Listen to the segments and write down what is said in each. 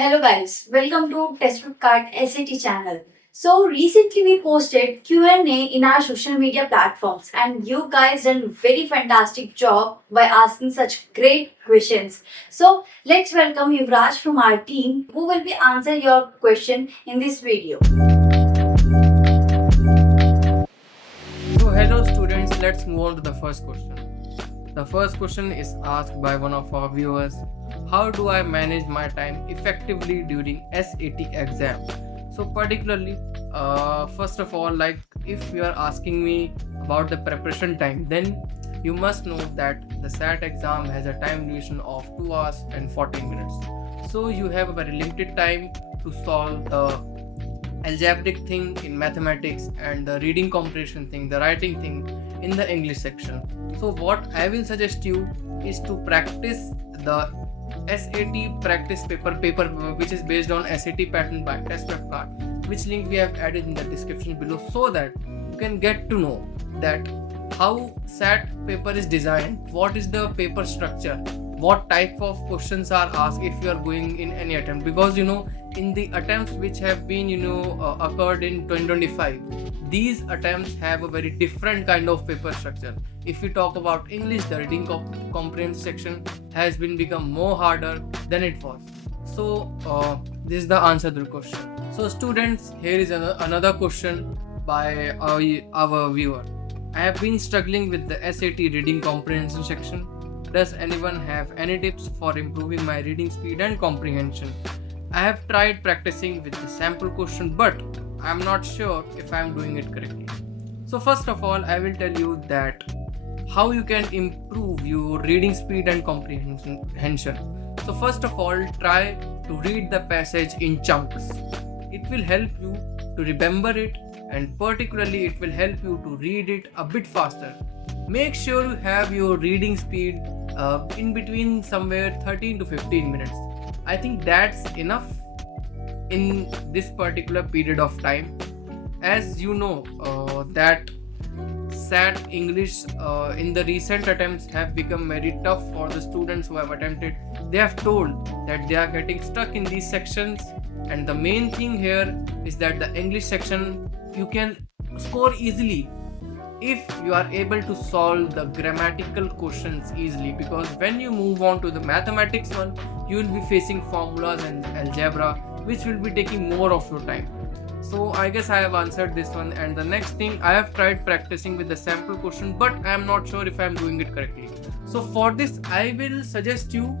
Hello guys, welcome to Textbook Card SAT channel. So recently we posted Q&A in our social media platforms and you guys done very fantastic job by asking such great questions. So let's welcome Yuvraj from our team who will be answer your question in this video. So, hello students, let's move on to the first question. The first question is asked by one of our viewers. How do I manage my time effectively during SAT exam? So, particularly, first of all, like if you are asking me about the preparation time, then you must know that the SAT exam has a time duration of 2 hours and 14 minutes. So, you have a very limited time to solve the algebraic thing in mathematics and the reading comprehension thing, the writing thing in the English section. So what I will suggest you is to practice the SAT practice paper which is based on SAT pattern by test prep card, which link we have added in the description below, so that you can get to know that how SAT paper is designed, what is the paper structure, what type of questions are asked if you are going in any attempt. Because in the attempts which have been occurred in 2025, these attempts have a very different kind of paper structure. If we talk about English, the reading comprehension section has been become more harder than it was. So this is the answer to the question. So students, here is another question by our viewer. I have been struggling with the SAT reading comprehension section. Does anyone have any tips for improving my reading speed and comprehension? I have tried practicing with the sample question, but I am not sure if I am doing it correctly. So first of all, I will tell you that how you can improve your reading speed and comprehension. So first of all, try to read the passage in chunks. It will help you to remember it, and particularly it will help you to read it a bit faster. Make sure you have your reading speed in between somewhere 13 to 15 minutes. I think that's enough in this particular period of time. As you know, that SAT English in the recent attempts have become very tough for the students who have attempted. They have told that they are getting stuck in these sections, and the main thing here is that the English section you can score easily if you are able to solve the grammatical questions easily, because when you move on to the mathematics one, you will be facing formulas and algebra, which will be taking more of your time. So I guess I have answered this one. And the next thing, I have tried practicing with the sample question, but I am not sure if I am doing it correctly. So for this, I will suggest you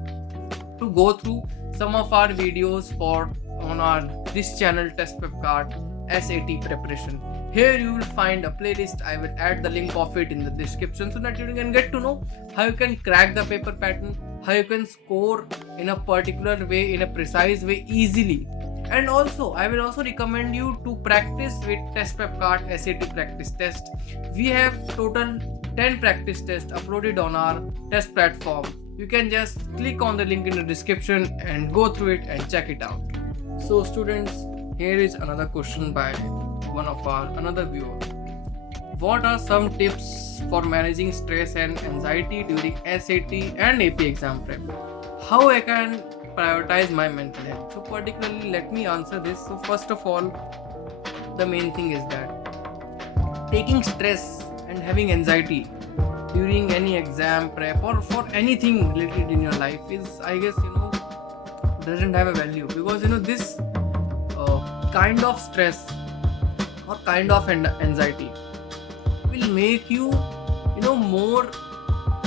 to go through some of our videos for on our this channel, test prep card SAT preparation. Here you will find a playlist. I will add the link of it in the description so that you can get to know how you can crack the paper pattern, how you can score in a particular way, in a precise way, easily. And also, I will also recommend you to practice with test prep card SAT practice test. We have total 10 practice tests uploaded on our test platform. You can just click on the link in the description and go through it and check it out. So students, here is another question by one of our another viewer. What are some tips for managing stress and anxiety during SAT and AP exam prep? How I can prioritize my mental health? So particularly, let me answer this. So first of all, the main thing is that taking stress and having anxiety during any exam prep or for anything related in your life is, I guess, doesn't have a value. Because this kind of stress or kind of anxiety will make you more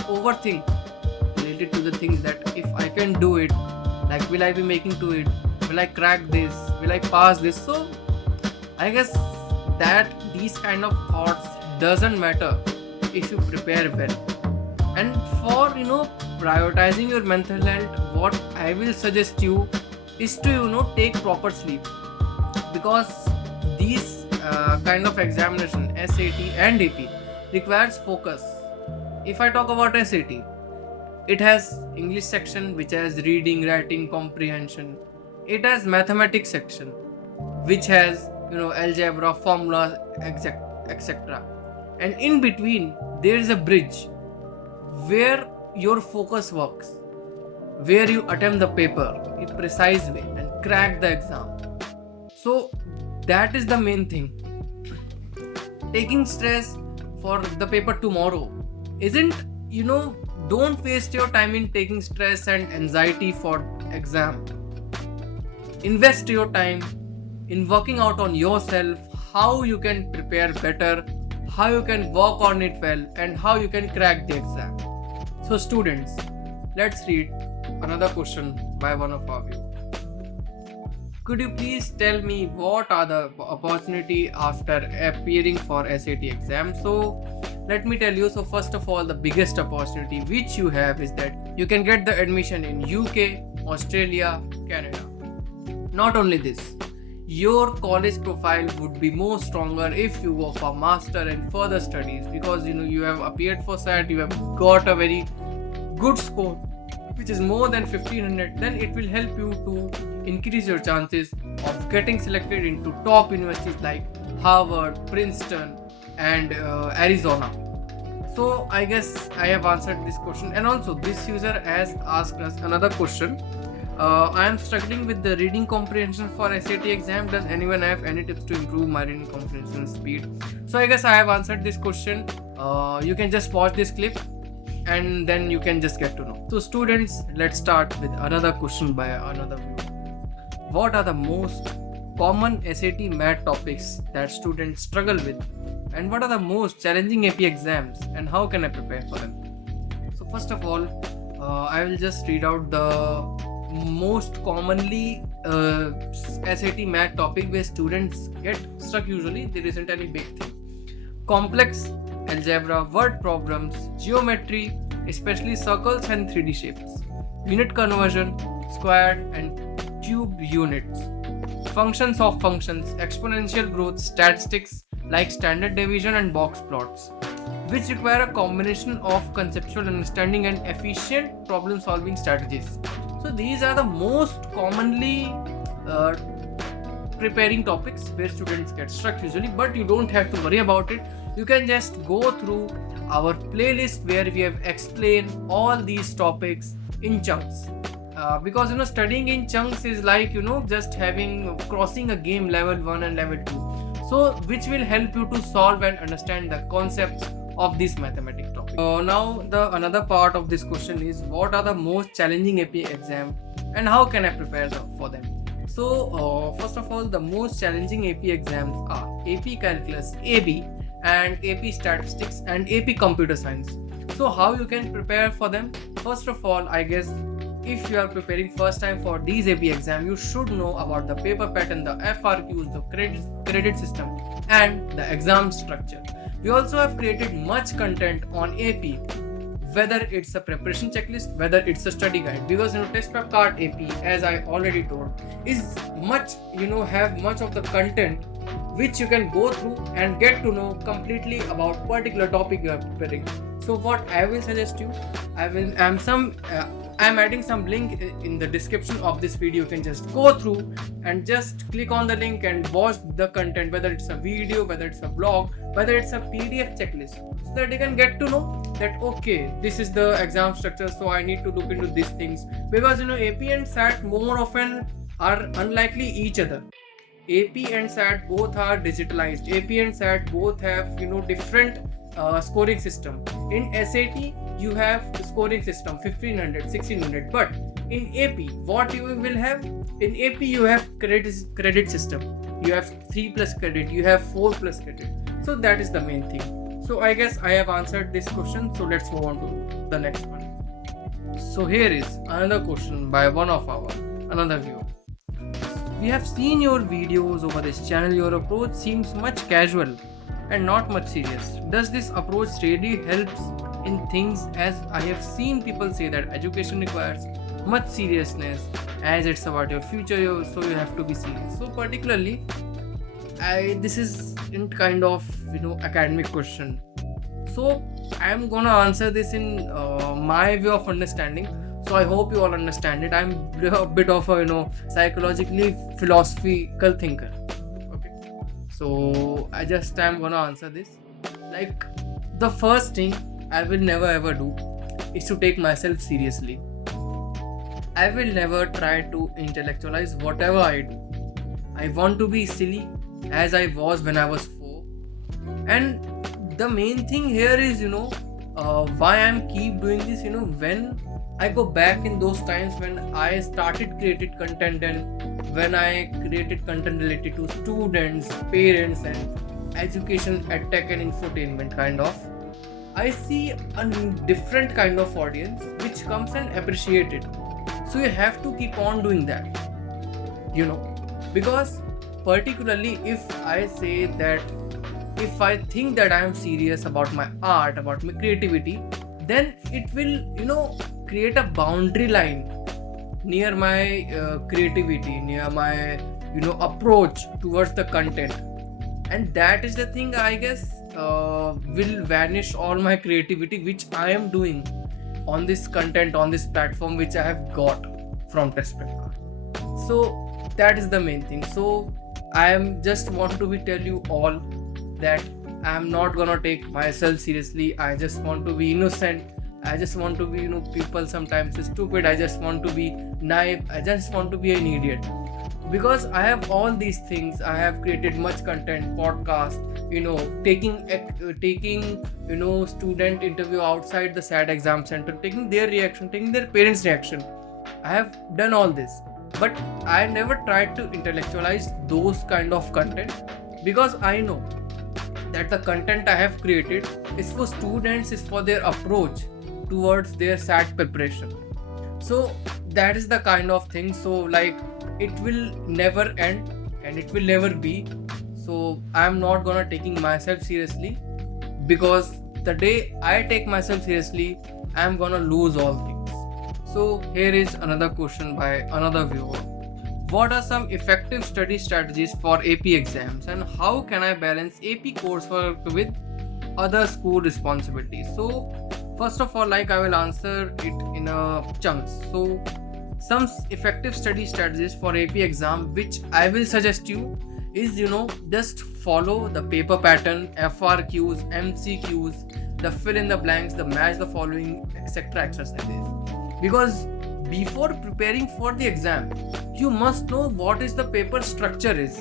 overthink related to the things that if I can do it, like will I be making to it, will I crack this, will I pass this. So I guess that these kind of thoughts doesn't matter if you prepare well. And for prioritizing your mental health, what I will suggest you is to take proper sleep. Because these kind of examination, SAT and AP, requires focus. If I talk about SAT, it has English section which has reading, writing, comprehension. It has mathematics section which has algebra, formula, etc. And in between there is a bridge where your focus works, where you attempt the paper in precise way and crack the exam. So that is the main thing. Taking stress for the paper tomorrow isn't, don't waste your time in taking stress and anxiety for exam. Invest your time in working out on yourself, how you can prepare better, how you can work on it well, and how you can crack the exam. So students, let's read another question by one of our viewers. Could you please tell me what are the opportunity after appearing for SAT exam? So let me tell you. So first of all, the biggest opportunity which you have is that you can get the admission in UK, Australia, Canada. Not only this, your college profile would be more stronger if you go for master and further studies, because you have appeared for SAT, you have got a very good score which is more than 1500. Then it will help you to increase your chances of getting selected into top universities like Harvard, Princeton, and Arizona. So I guess I have answered this question. And also this user has asked us another question. I am struggling with the reading comprehension for SAT exam. Does anyone have any tips to improve my reading comprehension speed? So I guess I have answered this question. You can just watch this clip and then you can just get to know. So students, let's start with another question by another viewer. What are the most common SAT math topics that students struggle with, and what are the most challenging AP exams, and how can I prepare for them? So first of all, I will just read out the most commonly SAT math topic where students get stuck usually. There isn't any big thing. Complex algebra, word problems, geometry, especially circles and 3D shapes, unit conversion, squared and cube units, functions of functions, exponential growth, statistics like standard deviation and box plots, which require a combination of conceptual understanding and efficient problem solving strategies. So these are the most commonly preparing topics where students get stuck usually, but you don't have to worry about it. You can just go through our playlist where we have explained all these topics in chunks. Because studying in chunks is like just having crossing a game level 1 and level 2, so which will help you to solve and understand the concepts of this mathematics topic. Now the another part of this question is, what are the most challenging AP exam and how can I prepare for them? So first of all, the most challenging AP exams are AP Calculus AB and AP Statistics and AP Computer Science. So how you can prepare for them? First of all, I guess if you are preparing first time for these AP exam, you should know about the paper pattern, the FRQs, the credit system, and the exam structure. We also have created much content on AP, whether it's a preparation checklist, whether it's a study guide, because test prep card AP, as I already told, is much have much of the content which you can go through and get to know completely about particular topic you are preparing. So what I will suggest you, I'm adding some link in the description of this video. You can just go through and just click on the link and watch the content, whether it's a video, whether it's a blog, whether it's a PDF checklist, so that you can get to know that okay, this is the exam structure, so I need to look into these things. Because AP and SAT more often are unlikely each other. AP and SAT both are digitalized. AP and SAT both have different scoring system. In SAT you have the scoring system 1500, 1600, but in AP what you will have? In AP you have credit system. You have 3 plus credit, you have 4 plus credit. So that is the main thing. So I guess I have answered this question. So let's move on to the next one. So here is another question by one of another viewer. We have seen your videos over this channel. Your approach seems much casual and not much serious. Does this approach really helps in things, as I have seen people say that education requires much seriousness as it's about your future, so you have to be serious. So particularly, this is in kind of academic question. So I'm gonna answer this in my way of understanding. So I hope you all understand it. I'm a bit of a psychologically philosophical thinker. Okay. So I'm gonna answer this. Like, the first thing I will never ever do is to take myself seriously. I will never try to intellectualize whatever I do. I want to be silly as I was when I was 4. And the main thing here is, why I'm keep doing this, when I go back in those times when I started created content, and when I created content related to students, parents, and education, edtech, and infotainment kind of, I see a different kind of audience which comes and appreciate it. So you have to keep on doing that, you know, because particularly if I say that, if I think that I am serious about my art, about my creativity, then it will, create a boundary line near my creativity, near my, approach towards the content. And that is the thing, I guess, will vanish all my creativity which I am doing on this content, on this platform which I have got from Testpad. So that is the main thing. So I am just want to be tell you all that I am not gonna take myself seriously. I just want to be innocent. I just want to be, people sometimes is stupid. I just want to be naive. I just want to be an idiot, because I have all these things. I have created much content, podcast, taking student interview outside the SAT exam center, taking their reaction, taking their parents reaction. I have done all this, but I never tried to intellectualize those kind of content, because I know that the content I have created is for students, is for their approach towards their SAT preparation. So that is the kind of thing. So like, it will never end and it will never be. So I'm not gonna taking myself seriously, because the day I take myself seriously, I'm gonna lose all things. So here is another question by another viewer. What are some effective study strategies for AP exams, and how can I balance AP coursework with other school responsibilities? So first of all, like, I will answer it in a chunks. So some effective study strategies for AP exam which I will suggest you is, just follow the paper pattern, FRQs, MCQs, the fill in the blanks, the match the following, etc. exercises. Because before preparing for the exam, you must know what is the paper structure is.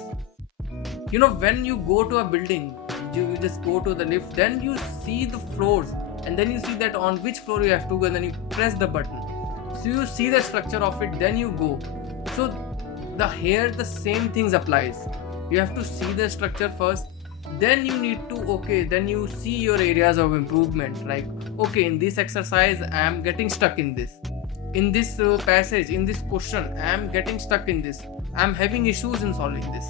When you go to a building, you just go to the lift, then you see the floors, and then you see that on which floor you have to go, and then you press the button. So you see the structure of it, then you go. So the same things applies. You have to see the structure first, then you need to, then you see your areas of improvement. Like, okay, in this exercise I am getting stuck in this, in this passage, in this question I am getting stuck in this, I am having issues in solving this.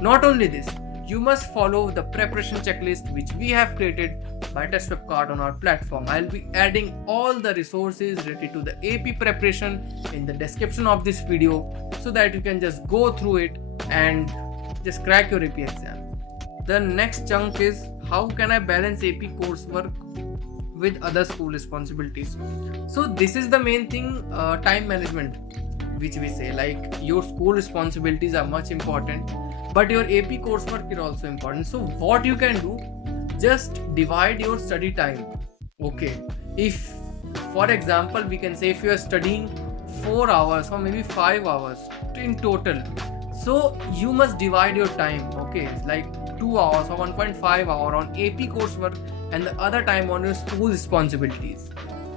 Not only this, you must follow the preparation checklist which we have created by TestWebCard on our platform. I'll be adding all the resources related to the AP preparation in the description of this video, so that you can just go through it and just crack your AP exam. The next chunk is, how can I balance AP coursework with other school responsibilities? So this is the main thing, time management, which we say, like, your school responsibilities are much important, but your AP coursework is also important. So what you can do, just divide your study time. Okay, if for example we can say, if you are studying 4 hours or maybe 5 hours in total, so you must divide your time. Okay, like 2 hours or 1.5 hour on AP coursework, and the other time on your school responsibilities.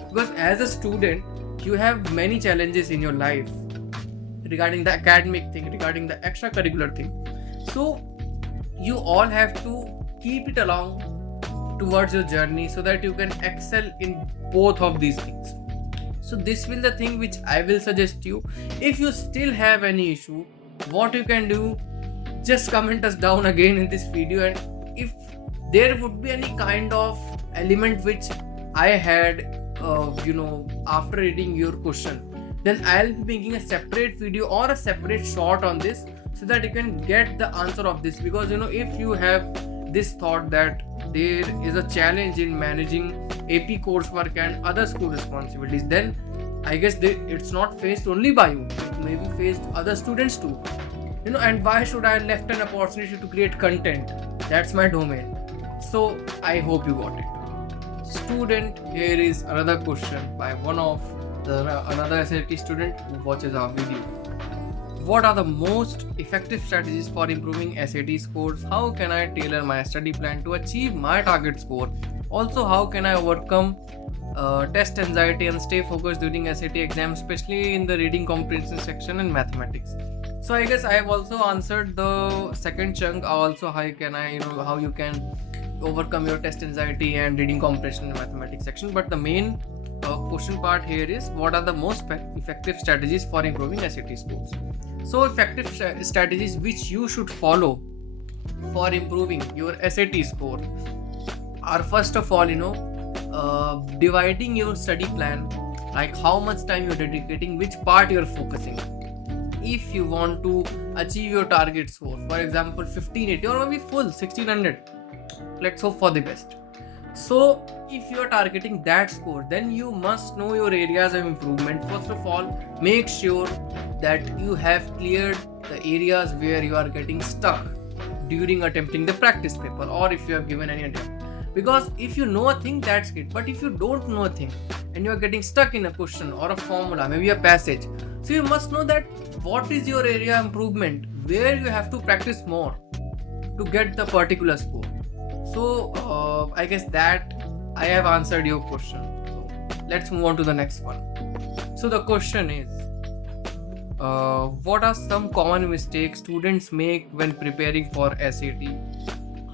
Because as a student, you have many challenges in your life regarding the academic thing, regarding the extracurricular thing. So you all have to keep it along towards your journey, so that you can excel in both of these things. So this will the thing which I will suggest you. If you still have any issue, what you can do, just comment us down again in this video, and if there would be any kind of element which I had after reading your question, then I'll be making a separate video or a separate short on this, so that you can get the answer of this. Because if you have this thought that there is a challenge in managing AP coursework and other school responsibilities, then I guess it's not faced only by you, it may be faced other students too. And why should I left an opportunity to create content? That's my domain. So I hope you got it. Student, here is another question by one of another SAT student who watches our video. What are the most effective strategies for improving SAT scores? How can I tailor my study plan to achieve my target score? Also, how can I overcome test anxiety and stay focused during SAT exams, especially in the reading comprehension section and mathematics? So I guess I have also answered the second chunk. Also, how can I, how you can overcome your test anxiety and reading comprehension and mathematics section. But the main question part here is what are the most effective strategies for improving SAT scores? So effective strategies which you should follow for improving your SAT score are, first of all, dividing your study plan, like how much time you're dedicating, which part you're focusing. If you want to achieve your target score, for example 1580 or maybe full 1600, let's hope for the best. So if you are targeting that score, then you must know your areas of improvement. First of all, make sure that you have cleared the areas where you are getting stuck during attempting the practice paper, or if you have given any attempt. Because if you know a thing, that's it. But if you don't know a thing and you are getting stuck in a question or a formula, maybe a passage, so you must know that what is your area of improvement, where you have to practice more to get the particular score. So I guess that I have answered your question. So let's move on to the next one. So the question is, what are some common mistakes students make when preparing for SAT?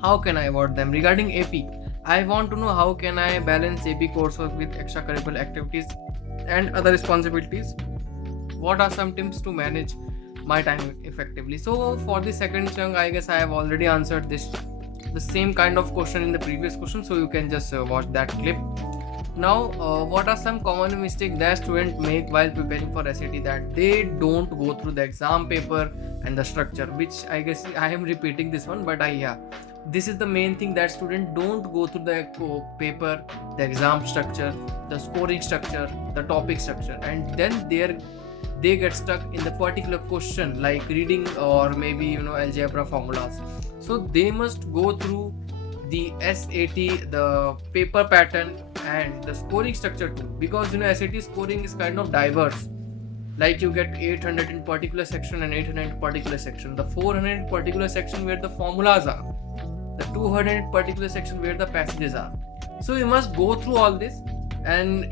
How can I avoid them? Regarding AP, I want to know how can I balance AP coursework with extracurricular activities and other responsibilities. What are some tips to manage my time effectively? So for the second chunk, I guess I have already answered the same kind of question in the previous question, so you can just watch that clip. Now, what are some common mistakes that students make while preparing for SAT? That they don't go through the exam paper and the structure, which I guess I am repeating this one, but this is the main thing, that students don't go through the paper, the exam structure, the scoring structure, the topic structure, and then they get stuck in the particular question like reading or maybe algebra formulas. So they must go through the SAT, the paper pattern and the scoring structure too, because SAT scoring is kind of diverse. Like you get 800 in particular section and 800 in particular section, the 400 in particular section where the formulas are, the 200 in particular section where the passages are. So you must go through all this, and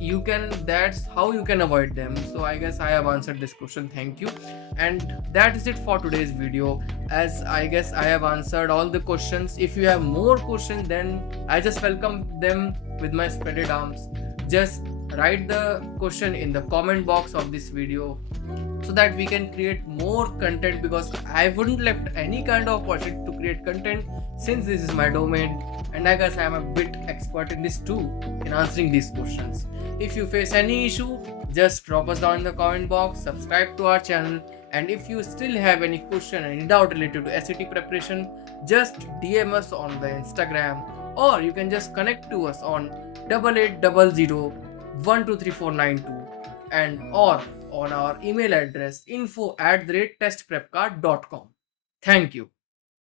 that's how you can avoid them. So I guess I have answered this question. Thank you. And that is it for today's video, as I guess I have answered all the questions. If you have more questions, then I just welcome them with my spreaded arms. Just write the question in the comment box of this video so that we can create more content, because I wouldn't left any kind of opportunity to create content since this is my domain, and I guess I am a bit expert in this too, in answering these questions. If you face any issue, just drop us down in the comment box, subscribe to our channel, and if you still have any question, any doubt related to SAT preparation, just DM us on the Instagram, or you can just connect to us on 8800123492 and or on our email address info@testprepcard.com. Thank you.